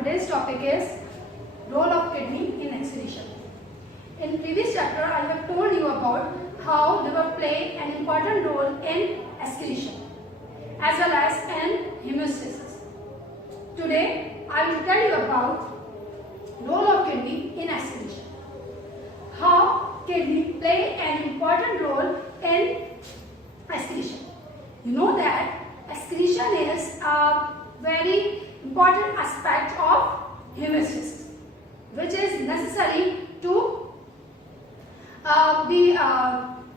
today's topic is role of kidney in excretion. In previous chapter, I have told you about how liver play an important role in excretion as well as in hemostasis. Today, I will tell you about role of kidney in excretion. How kidney play an important role in excretion. You know that excretion is a very important aspect of hemostasis, which is necessary to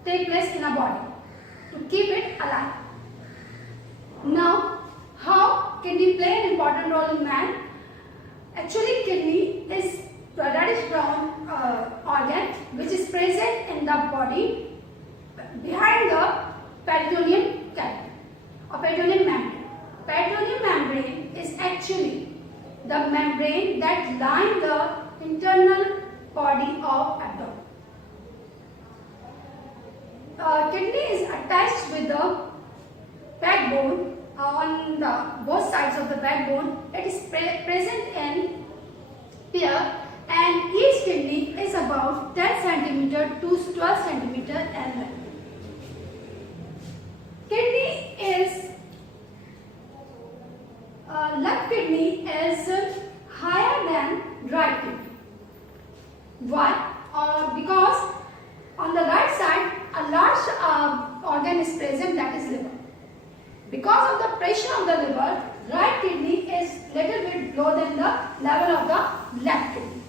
take place in a body to keep it alive. Now, how kidney play an important role in man? Actually, kidney is a reddish brown organ which is present in the body behind the peritoneal cavity or peritoneal membrane. Peritoneal membrane is actually the membrane that lines the internal body of abdomen. Kidney is attached with the backbone on both sides of the backbone. It is present in pair, and each kidney is about 10 cm to 12 cm in length. Kidney is left kidney is higher than right kidney. Why? Because on the right side a large organ is present, that is liver. Because of the pressure of the liver, right kidney is little bit lower than the level of the left kidney.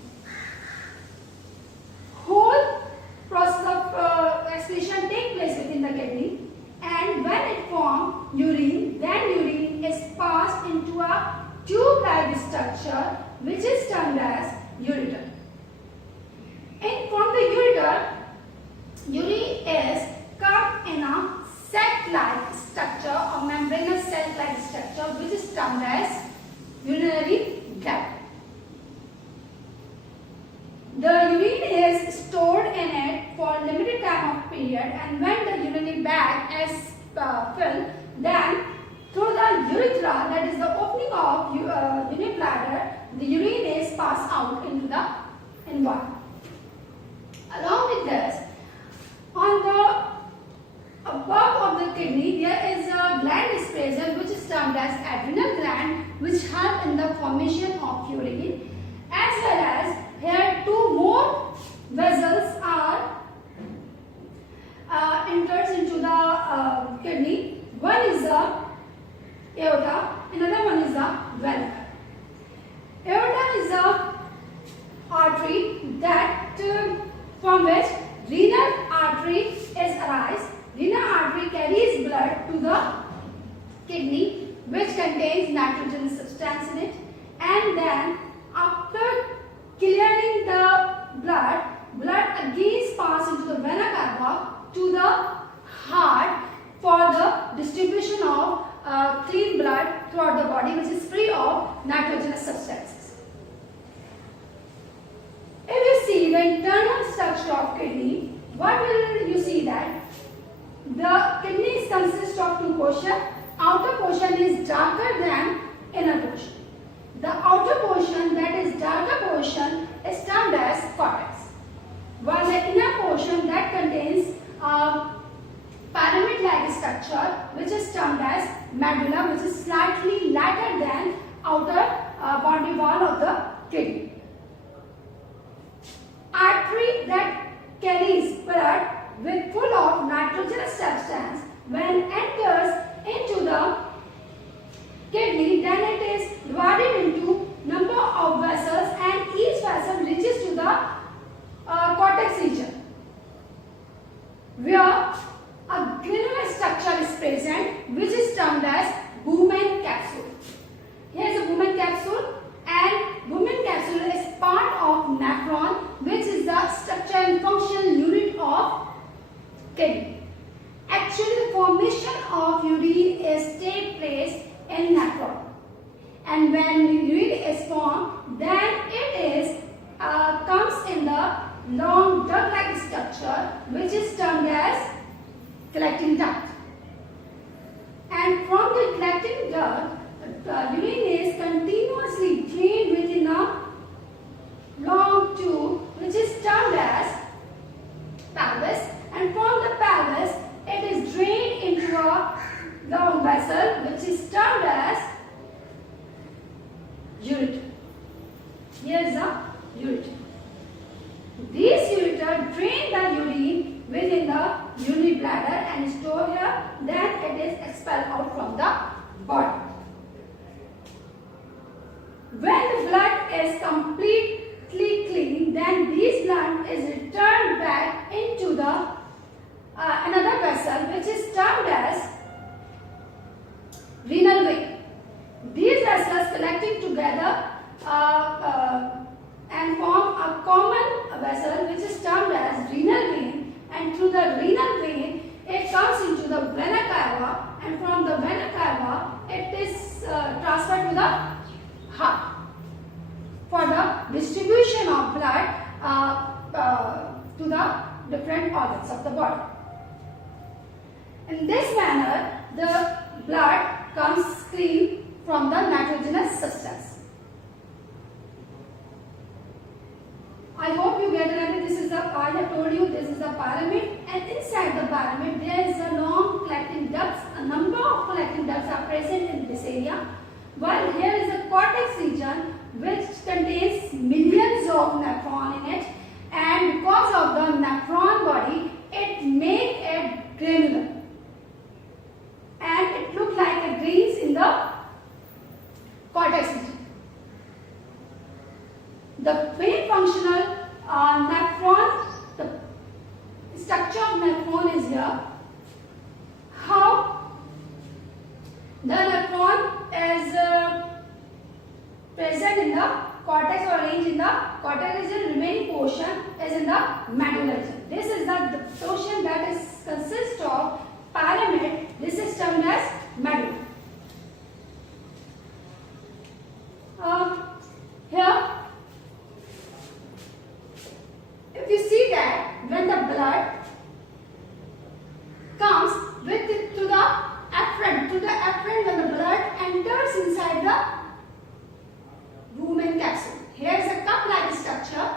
Whole process of excretion takes place within the kidney, and when it forms urine, then urine is passed into a tube-like structure which is termed as ureter. From the ureter, urine is cut in a sac-like structure or membranous sac-like structure which is termed as urinary bladder. The urine is stored in it for a limited time of period, and when the urinary bag is filled, then through the urethra, that is the opening of urinary bladder, the urine is passed out into the environment. Along with this, on the above of the kidney, there is a gland is present which is termed as adrenal gland, which help in the formation of urine, as well as here two more vessels are entered into the kidney. One is the aorta, another one is the vena. Aorta is a artery that from which renal artery is arise. Renal artery carries blood to the kidney, which contains nitrogen substance in it, and then after clearing the blood again is passed into the vena cava to the heart for the distribution of clean blood throughout the body, which is free of nitrogenous substances. If you see the internal structure of kidney, what will you see that the kidneys consist of two portions. Outer portion is darker than inner portion. The outer portion, that is darker portion, is termed as cortex, while the inner portion that contains pyramid-like structure, which is termed as medulla, which is slightly lighter than outer boundary wall of the kidney. Artery that carries blood with full of nitrogenous substance, when enters into the kidney, then it is divided into number of vessels, and each vessel reaches to the cortex region, where a granular structure is present which is termed as Bowman capsule. Here is a Bowman capsule, and Bowman capsule is part of nephron, which is the structure and functional unit of kidney. Actually, the formation of urine is take place in nephron, and when urine long vessel which is termed as ureter. Here is a ureter. These ureter drain the urine within the urinary bladder and store here, then it is expelled out from the body. When the blood is completely clean, then this blood is returned back into the another vessel which is termed as renal vein. These vessels collecting together and form a common vessel which is termed as renal vein, and through the renal vein it comes into the vena cava, and from the vena cava it is transferred to the heart for the distribution of blood to the different organs of the body. In this manner, the blood comes clean from the nitrogenous substance. I hope you get it. This is the, I have told you, this is the pyramid, and inside the pyramid there is a long collecting ducts. A number of collecting ducts are present in this area, while here is the cortex region which contains millions of nephrons in it, and because of the nephron body it makes a granular and it looks like a grains in the cortex region. The main functional nephron, the structure of nephron is here. How the nephron is present in the cortex or arranged in the cortex region, remaining portion is in the medulla region. This is the portion that is consists of pyramid. This is termed as medulla. Here, if you see that when the blood comes with it to the afferent, when the blood enters inside the lumen capsule. Here is a cup-like structure.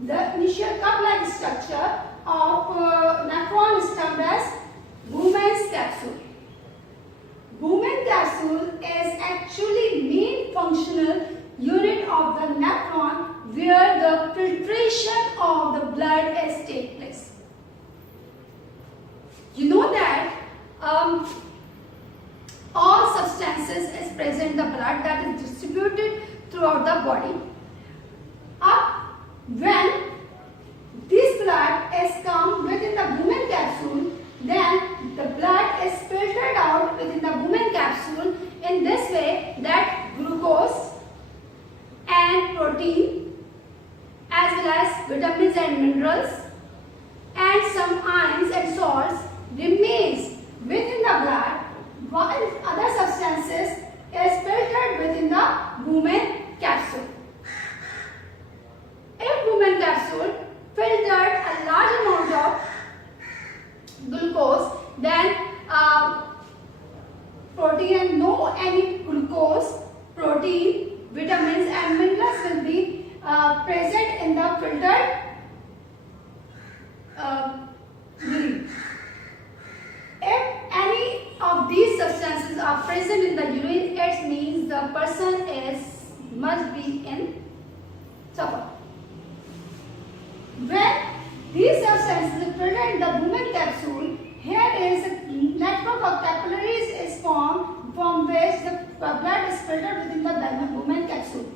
The initial cup-like structure of nephron is termed as Bowman's capsule. Bowman capsule is actually main functional unit of the nephron where the filtration of the blood is take place. You know that all substances is present in the blood that is distributed throughout the body. When this blood is come within the Bowman capsule, then the blood is filtered out within the Bowman capsule in this way that glucose and protein as well as vitamins and minerals and some ions and salts remains within the blood, while other substances is filtered within the Bowman capsule. If Bowman capsule filtered a large amount of glucose, then protein and no any glucose, protein, vitamins and minerals will be present in the filtered urine. If any of these substances are present in the urine, it means the person must be in trouble. When these substances are filtered in the Bowman capsule, here is a network of capillaries is formed from which the blood is filtered within the Bowman capsule.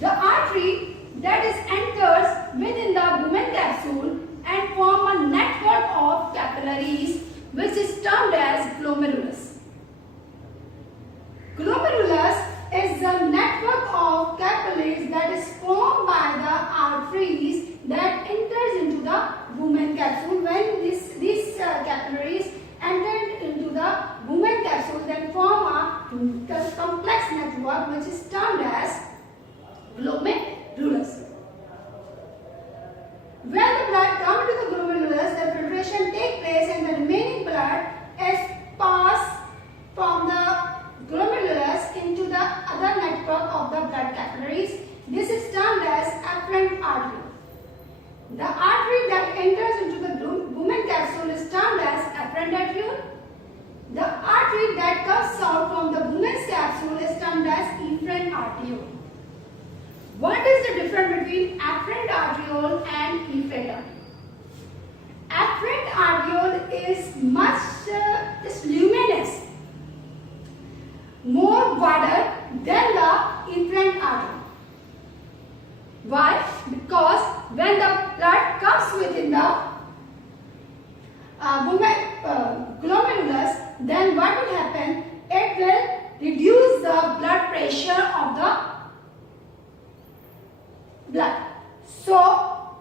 The artery that is enters within the Bowman capsule and form a network of capillaries which is termed as glomerulus. Glomerulus is the network of capillaries that is formed by the arteries that enters into the Bowman capsule. When these capillaries entered into the Bowman capsule, then form a complex network which is termed as glomerulus. When the blood comes to the glomerulus, the filtration takes place and the remaining blood is passed from the glomerulus into the other network of the blood capillaries. This is termed as afferent artery. The artery that enters into the Bowman capsule is termed as afferent arteriole. The What is the difference between afferent arteriole and efferent arteriole? Afferent arteriole is much luminous, more wider than the efferent arteriole. Why? Because when the blood comes within the glomerulus, then what will happen? It will reduce the blood pressure of the blood. So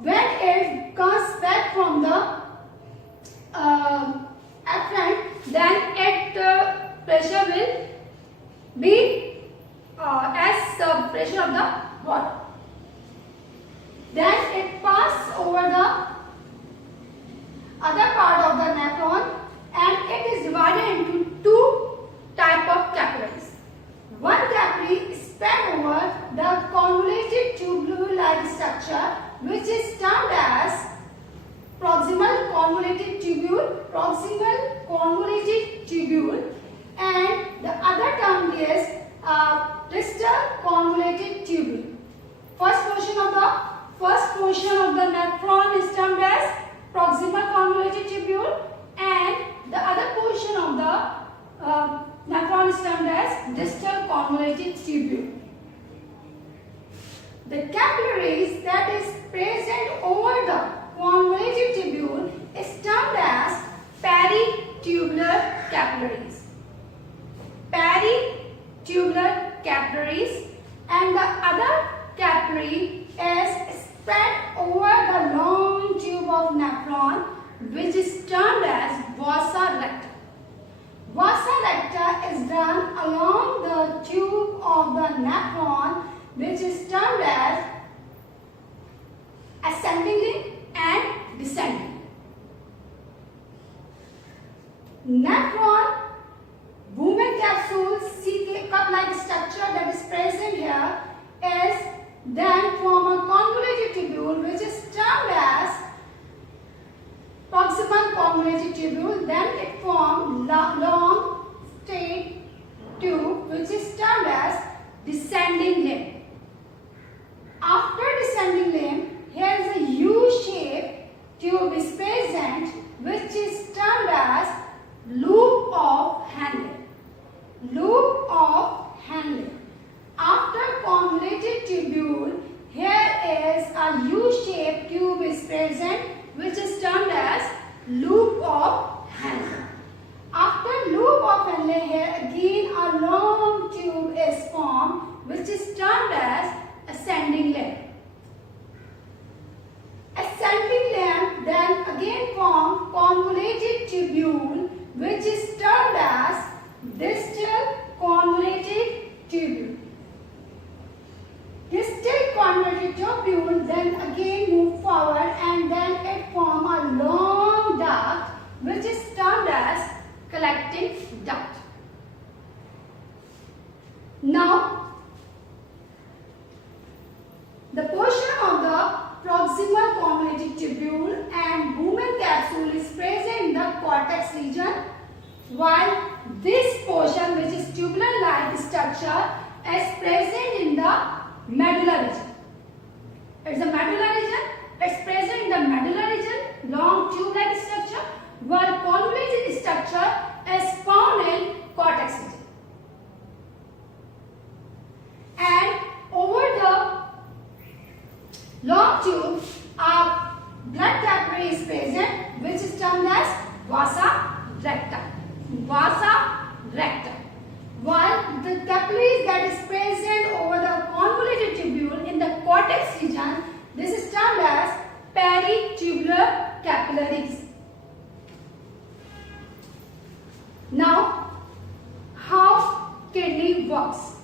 when it comes back from the afferent, then its pressure will be as the pressure of the water. Then it passes over the other part of the nephron, and it is divided into two types of capillaries. One capillary span over the convoluted tubular-like structure, which is termed as proximal convoluted tubule, and the other term is distal convoluted tubule. First portion of the nephron is termed as proximal convoluted tubule, and the other portion of the nephron is termed as distal convoluted tubule. The capillaries that is present over the convoluted tubule is termed as peritubular capillaries. Peritubular capillaries, and the other capillary is spread over the long tube of nephron, which is termed as vasa recta. Vasa recta is run along the tube of the nephron, which is termed as ascending limb and descending. Nephron Bowman capsule cup-like structure that is present here is then form a convoluted tubule, which is termed as proximal convoluted tubule. Then it forms long straight tube, which is termed as descending limb. After descending limb, here is a U-shaped tube is present, which is termed as loop of Henle. Loop of Henle. After convoluted tubule, here is a U-shaped tube is present, which is termed as loop of Henle. After loop of Henle, here again a long tube is formed, which is termed as ascending limb. Ascending limb then again form convoluted tubule, which is termed as distal convoluted tubule. Distal convoluted tubule then again move forward, and then it form a long duct, which is termed as collecting duct. Now, the portion of the proximal convoluted tubule and Bowman capsule is present in the cortex region, while this portion, which is tubular-like structure, is present in the medulla region. It's a medulla region. It's present in the medulla region, long tube-like structure, while convoluted structure is found in cortex region. And over the long tube, a blood capillary is present, which is termed as vasa recta. Vasa recta. While the capillaries that is present over the convoluted tubule in the cortex region, this is termed as peritubular capillaries. Now, how kidney works?